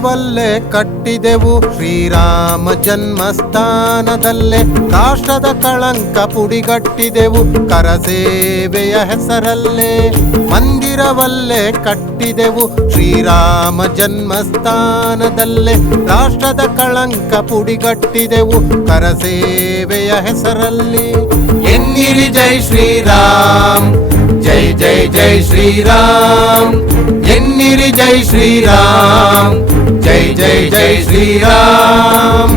ಮಂದಿರವಲ್ಲೇ ಕಟ್ಟಿದೆವು ಶ್ರೀರಾಮ ಜನ್ಮಸ್ಥಾನದಲ್ಲೇ. ರಾಷ್ಟ್ರದ ಕಳಂಕ ಪುಡಿಗಟ್ಟಿದೆವು ಕರಸೇವೆಯ ಹೆಸರಲ್ಲೇ. ಮಂದಿರವಲ್ಲೇ ಕಟ್ಟಿದೆವು ಶ್ರೀರಾಮ ಜನ್ಮಸ್ಥಾನದಲ್ಲೇ. ರಾಷ್ಟ್ರದ ಕಳಂಕ ಪುಡಿಗಟ್ಟಿದೆವು ಕರಸೇವೆಯ ಹೆಸರಲ್ಲಿ. ಎನ್ನಿರಿ ಜೈ ಶ್ರೀರಾಮ್, ಜೈ ಜೈ ಜೈ ಶ್ರೀರಾಮ್. ಎನ್ನಿರಿ ಜೈ ಶ್ರೀರಾಮ್ ಜೈ ಜೈ ಜೈ ಶ್ರೀರಾಮ್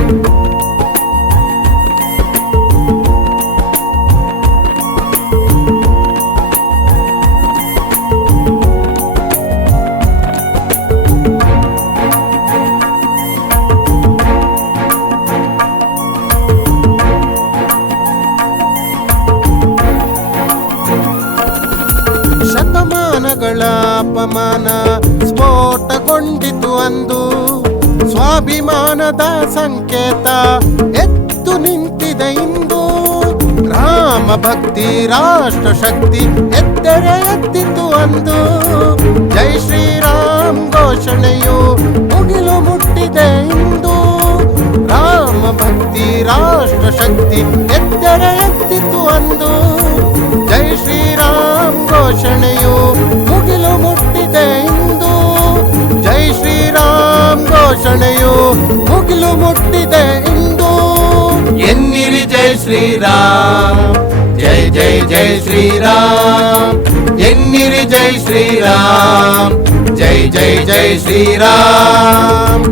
ಅಪಮಾನ ಸ್ಫೋಟಗೊಂಡಿತು ಅಂದು. ಸ್ವಾಭಿಮಾನದ ಸಂಕೇತ ಎತ್ತು ನಿಂತಿದೆ ಇಂದು. ರಾಮ ಭಕ್ತಿ, ರಾಷ್ಟ್ರ ಶಕ್ತಿ ಎದ್ದರೆ ಎದ್ದಿತು ಅಂದು. ಜೈ ಶ್ರೀರಾಮ್ ಘೋಷಣೆಯು ಮುಗಿಲು ಮುಟ್ಟಿದೆ ಇಂದು. ರಾಮ ಭಕ್ತಿ, ರಾಷ್ಟ್ರ ಶಕ್ತಿ ಎದ್ದರೆ ಎತ್ತಿತು ಅಂದು. ಜೈ ಶ್ರೀರಾಮ್ ಘೋಷಣೆಯು ಮುಗಿಲು ಮುಟ್ಟಿದೆ ಇಂದು ಎನ್ನಿರಿ ಜೈ ಶ್ರೀರಾಮ್ ಜೈ ಜೈ ಜೈ ಶ್ರೀರಾಮ್ ಎನ್ನಿರಿ ಜೈ ಶ್ರೀರಾಮ್ ಜೈ ಜೈ ಜೈ ಶ್ರೀರಾಮ್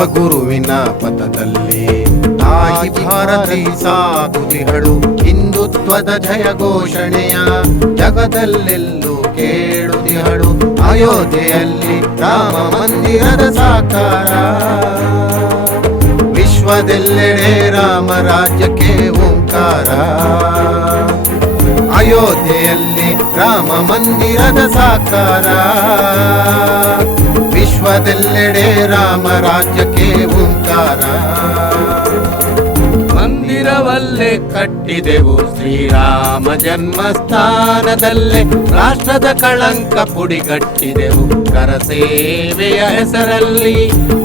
ವಿಶ್ವಗುರುವಿನ ಪಥದಲ್ಲಿ ತಾಯಿ ಭಾರತಿ ಸಾಗುದಿಗಳು ಹಿಂದುತ್ವದ ಜಯ ಘೋಷಣೆಯ ಜಗದಲ್ಲೆಲ್ಲೂ ಕೇಳುದಿಹಳು ಅಯೋಧ್ಯೆಯಲ್ಲಿ ರಾಮ ಮಂದಿರದ ಸಾಕಾರ. ವಿಶ್ವದೆಲ್ಲೆಡೆ ರಾಮ ರಾಜ್ಯಕ್ಕೆ ಓಂಕಾರ. ಅಯೋಧ್ಯೆಯಲ್ಲಿ ರಾಮ ಮಂದಿರದ ಸಾಕಾರ. ವಿಶ್ವದೆಲ್ಲೆಡೆ ರಾಮ ರಾಜ್ಯಕ್ಕೆ ಓಂಕಾರ ಮಂದಿರವಲ್ಲೇ ಕಟ್ಟಿದೆವು ಶ್ರೀರಾಮ ಜನ್ಮಸ್ಥಾನದಲ್ಲೇ ರಾಷ್ಟ್ರದ ಕಳಂಕ ಪುಡಿಗಟ್ಟಿದೆವು ಕರಸೇವೆಯ ಹೆಸರಲ್ಲಿ.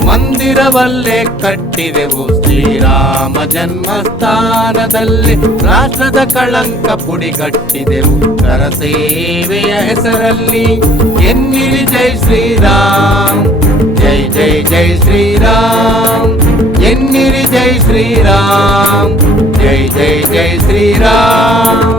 ಮಂದಿರವಲ್ಲೇ ಕಟ್ಟಿದೆವು ಶ್ರೀರಾಮ ಜನ್ಮಸ್ಥಾನದಲ್ಲಿ ರಾಷ್ಟ್ರದ ಕಳಂಕ ಪುಡಿಗಟ್ಟಿದೆವು ಕರಸೇವೆಯ ಹೆಸರಲ್ಲಿ. ಎನ್ನಿರಿ ಜೈ ಶ್ರೀರಾಮ್. ಜೈ ಜೈ ಜೈ ಶ್ರೀರಾಮ್ ಎನ್ನಿರಿ ಜೈ ಶ್ರೀರಾಮ್ ಜೈ ಜೈ ಜೈ ಶ್ರೀರಾಮ್